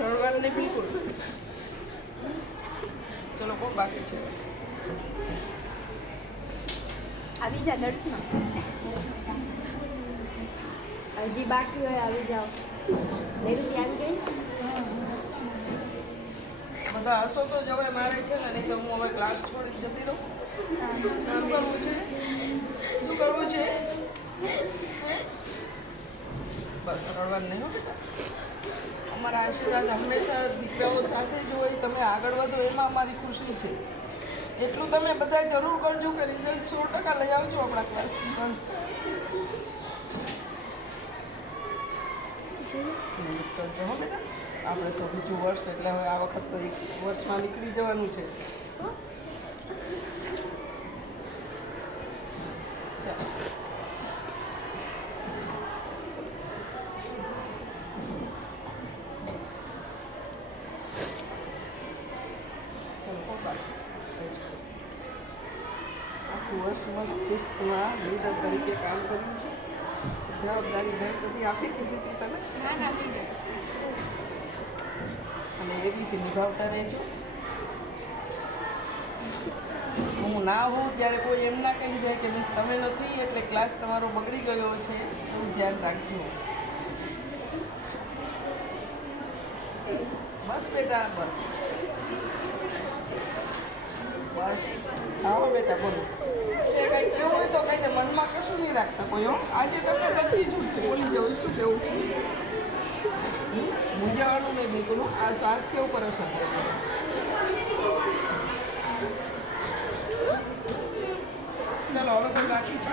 રડવાનું નહીં બિલકુલ. ચલો કોણ બાકી છે? આવી જા દર્શના. હજી બાકી હોય આવી જાઓ. લેવી આવી ગઈ. બધા હસો તો જ હવે મારે છે ને, નહીં તો હું હવે ક્લાસ છોડી જતી રહું. શું કરવું છે? શું કરવું છે? બસ રડવાનું નહીં હો બેટા. અમારા આશીર્વાદ હંમેશા દીકરાઓ સાથે જ હોય. તમે આગળ વધો એમાં અમારી ખુશી છે. એટલું તમે બધા જરૂર કરજો કે રિઝલ્ટ 100% લઈ આવજો આપણા ક્લાસ. બસ કરજો હો બેટા. આપણે તો બીજું વર્ષ એટલે હવે આ વખત તો 1 વર્ષમાં નીકળી જવાનું છે. ચાલો આખું વર્ષ મસ્ત શિસ્તમાં લીડર તરીકે કામ કર્યું છે. જવાબદારી ઘણી બધી આપી દીધી હતી તને, અને એવી જ નિભાવતા રહેજો. હું ના હોઉં ત્યારે કોઈ એમ ના કહી જાય કે મિસ તમે નથી એટલે ક્લાસ તમારો બગડી ગયો છે, એવું ધ્યાન રાખજો. બસ બેટા બસ બસ. આવો બેટા બોલો. જે કંઈ કહેવું હોય તો કંઈને મનમાં કશું નહીં રાખતા કોઈ હો. આજે તમને બધી છૂટ છે, બોલી જવું શું કેવું છે. મૂંઝાવાનું નહીં બિલકુલ. આ સ્વાસ્થ્ય ઉપર અસર છે. ચલો હવે કોઈ બાકી છે?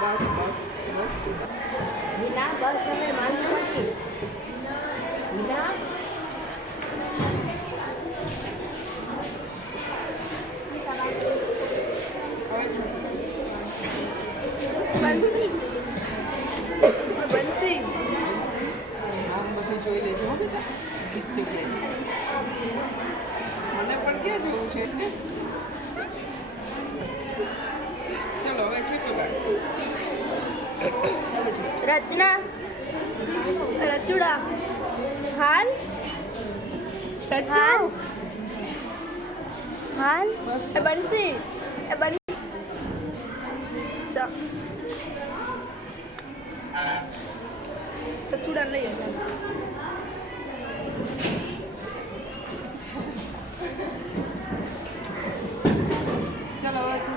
બસ બસ બસ મીના બસ હવે માંગી નથી. મીના બંસી બંસી આમ બધું જોઈ લેજો હો બેટા. ઠીક છે. મને પણ ક્યાં જેવું છે. ચલો હવે છે તો રચના રચુડા હાલ રચુ હાલ એ બંસી એ બંસી ચા રચુડા લઈ આવ્યા. ચલો હવે છે.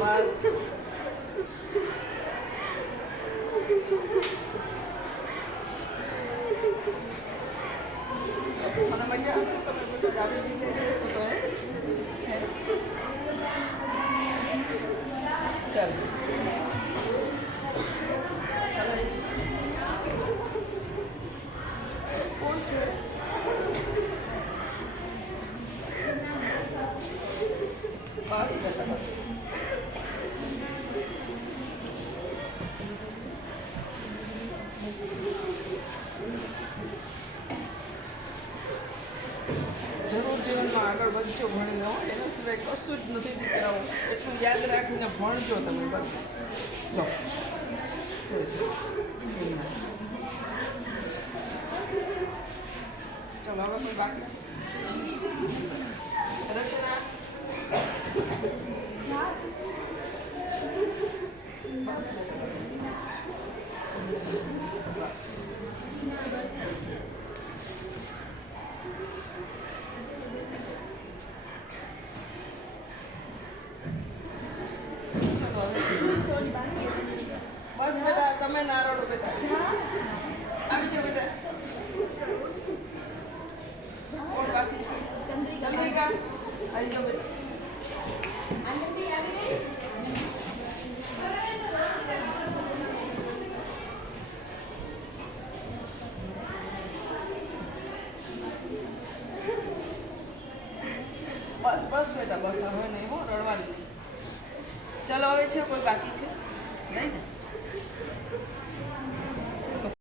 બસ મને મજા આવશે તમે બધા આવી જગ્યાએ રહેશો તો. ચાલ કોણ છે? બસ બેટા બસ. જરૂર જીવનમાં આગળ વધજો, ભણી લો. એના સિવાય કશું જ નથી દીકરાઓ. એટલું યાદ રાખીને ભણજો તમે બસ. લો ચલો હવે કોઈ બાકી રચના બસ બેટા તમે ના રડો બેટા. આવી જાઓ બેટા. કોણ બાકી છે? ચંદ્રિકા આવી જાઓ બેટા. બસ બસ બેટા બસ હવે નહીં હો રડવાનું. ચાલો હવે છે કોઈ બાકી છે નહીં ને?